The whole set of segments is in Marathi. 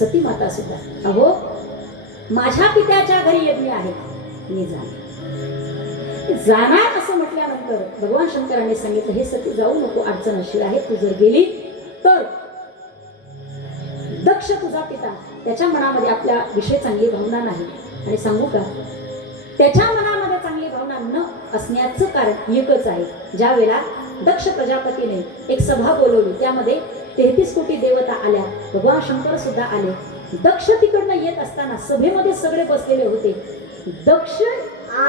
सती माता सुद्धा. अहो माझ्या पित्याच्या घरी यज्ञ आहे. मी जाणार. जाणार असं म्हटल्यानंतर भगवान शंकराने सांगितलं हे सती जाऊ नको अडचण अशी आहे. तू जर गेली तर दक्ष तुझा पिता. त्याच्या मनामध्ये आपल्या विषयी चांगली भावना नाही. आणि सांगू का? त्याच्या मनामध्ये चांगली भावना न असण्याचं कारण एकच आहे. ज्या वेळेला दक्ष प्रजापतीने एक सभा बोलवली त्यामध्ये तेहतीस कोटी देवता आल्या. भगवान शंकर सुद्धा आले. दक्ष तिकडनं येत असताना सभेमध्ये सगळे बसलेले होते. दक्ष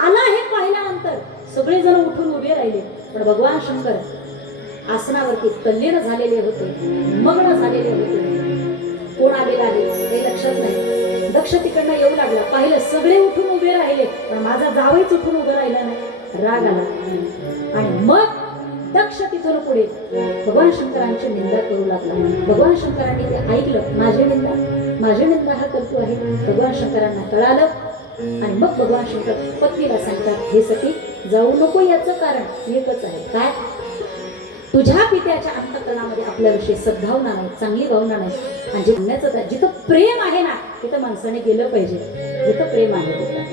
आला हे पाहिल्यानंतर सगळेजण उठून उभे राहिले. पण भगवान शंकर आसनावरती तल्लीन झालेले होते मग्न झालेले होते. कोण आलेला आहे हे लक्षात नाही. दक्ष तिकडनं येऊ लागला. पाहिलं सगळे उठून उभे राहिले. पण माझा जावईच उठून उभं राहिला नाही. राग आला. आणि मग दक्ष तिथून पुढे भगवान शंकरांची निंदा करू लागला. भगवान शंकरांनी ते ऐकलं माझी निंदा माझी निंदा हा करतो आहे. भगवान शंकरांना कळालं. आणि मग भगवान शंकर पत्नीला सांगतात हे सती जाऊ नको याचं कारण एकच आहे. काय? तुझ्या पित्याच्या अंतकरणामध्ये आपल्याविषयी सद्भावना नाही चांगली भावना नाही. आणि जे म्हणण्याचं जिथं प्रेम आहे ना तिथं माणसाने गेलं पाहिजे. जिथं प्रेम आहे तिथं.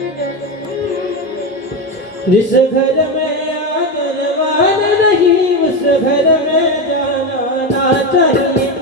घर में जाना ना चाहिए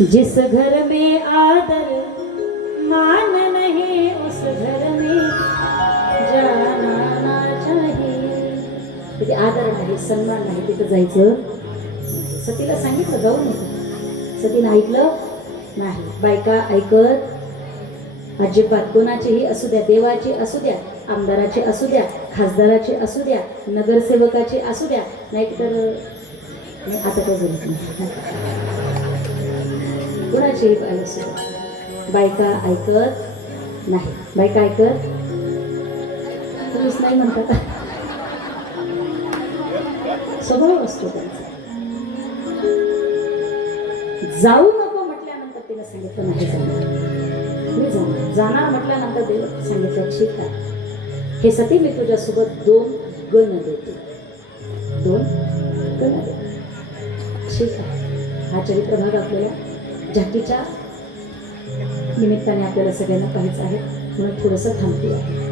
जिस घर में आदर मान नहीं उस घर में जाना ना चाहिए। तिथे आदर नाही सन्मान नाही तिथं जायचं सतीला सांगितलं जाऊ नको. सतीनं ऐकलं नाही. बायका ऐकत अजिबात कोणाचीही असू द्या देवाची असू द्या आमदाराची असू द्या खासदाराची असू द्या नगरसेवकाची असू द्या नाहीतर तर आता काय बोलत नाही. कुणाचीही पाहिजे बायका ऐकत नाही. बायका ऐकत तुम्हीच नाही म्हणतात. स्वभाव असतो त्यांचा. जाऊ नको म्हटल्यानंतर तिने सांगितलं नाही जाणार. मी जाणार. जाणार म्हटल्यानंतर देव सांगितलं ठीक आहे. हे सती मी तुझ्यासोबत दोन गण देते. दोन गण देते. ठीक आहे. हा चरित्र भाग आपल्याला झाकीच्या निमित्ताने आपल्याला सगळ्यांना पाहायचं आहे. म्हणून थोडंसं थांबते आहे